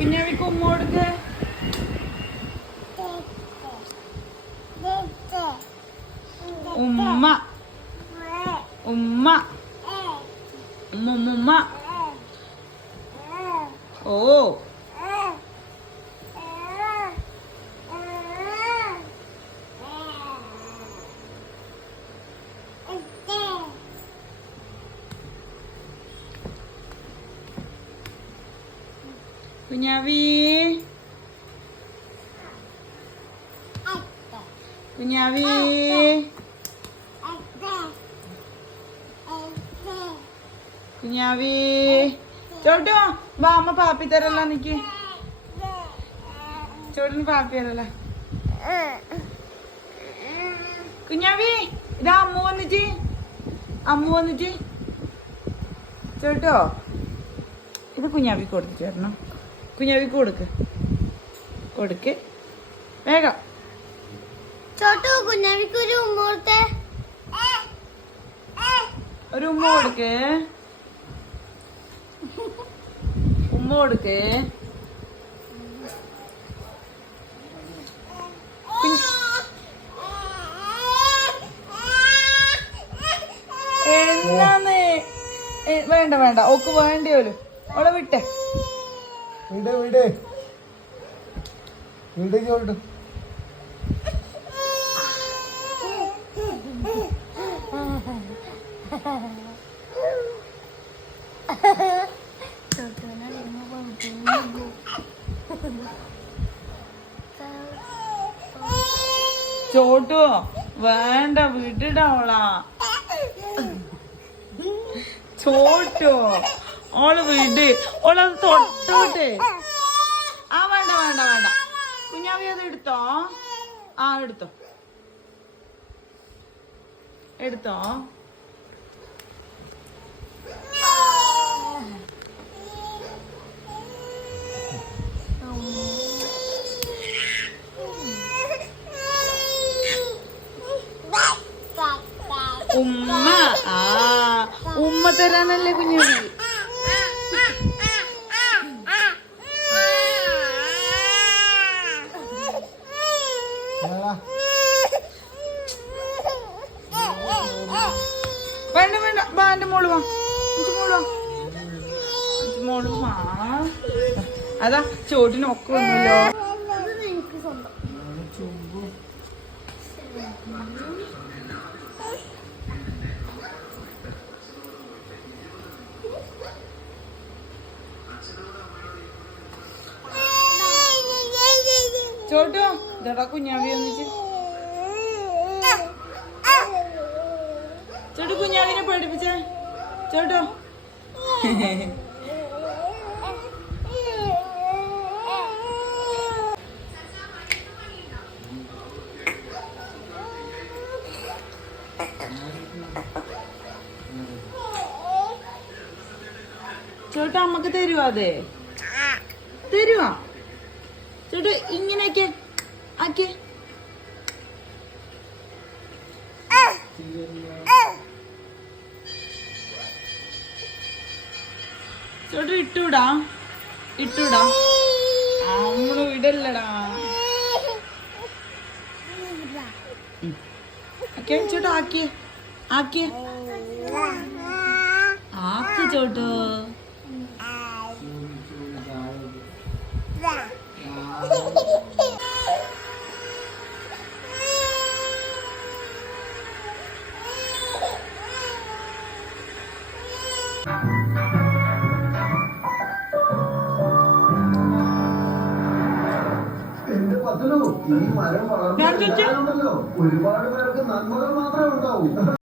കുഞ്ഞാവിക്ക് ഉമ്മ കൊടുക്ക്. ഉമ്മ. ഉമ്മ. ഉമ്മുമ്മ ഓ. കുഞ്ഞാവി. കുഞ്ഞാവി. കുഞ്ഞാവി. ചോട്ടോ വാ അമ്മ പാപ്പി തരല്ല നിക്ക്. ചോട്ടിന് പാപ്പി തരല്ല. കുഞ്ഞാവി ഇതാ അമ്മ വന്നിട്ട്. അമ്മ വന്നിട്ട്. ചോട്ടോ ഇത് കുഞ്ഞാവി കൊടുത്തിട്ട് വരണം. കുഞ്ഞാവിക്ക് കൊടുക്ക്. കൊടുക്ക്. വേഗം. ചോട്ടു കുഞ്ഞാവിക്ക് ഒരു ഉമ്മ കൊടുക്ക്. ഉമ്മ കൊടുക്ക്. എന്നാന്ന്? വേണ്ട വേണ്ട. ഓക്ക് വേണ്ടി വരും. ഓളെ വിട്ടെ. വീട് വീട്. വീടേക്ക് ചോട്ടു ചോട്ടു വേണ്ട വിടടാ ചോട്ടു. ഓൾ വിട്. ഓളത് വിട്ട് ആ വേണ്ട വേണ്ട വേണ്ട. കുഞ്ഞാവി അത് എടുത്തോ? ആ എടുത്തോ. എടുത്തോ? ഉമ്മ. ആ ഉമ്മ തരാനല്ലേ കുഞ്ഞാവി? എന്റെ മോൾ വാ. മോൾ മോൾ വാ. അതാ ചോട്ടിന് ഒക്കെ വന്നല്ലോ. ചോട്ടു ഇതാ കുഞ്ഞാവി വന്നിട്ട് ചോട്ടു കുഞ്ഞാവിനെ പേടിപ്പിച്ചേ? ചേട്ടോ. ചേട്ടാ അമ്മയ്ക്ക് തരുവോ അതെ? തരുവാ? ചേട്ടാ ഇങ്ങനെയൊക്കെ ആക്കി. ചേട്ടാ ഇട്ടൂടാ ഇട്ടൂടാ നമ്മൾ വിടല്ലടാ. ഓക്കെ ചേട്ടാ ആക്കിയേ. ആക്കിയേ. ആക്ക് ചോട്ടു. എന്റെ ഈ മരം ഞാൻ ചോദിച്ചു. വളർന്നു ഒരുപാട് പേർക്ക് നന്മകൾ മാത്രമേ ഉണ്ടാവൂ.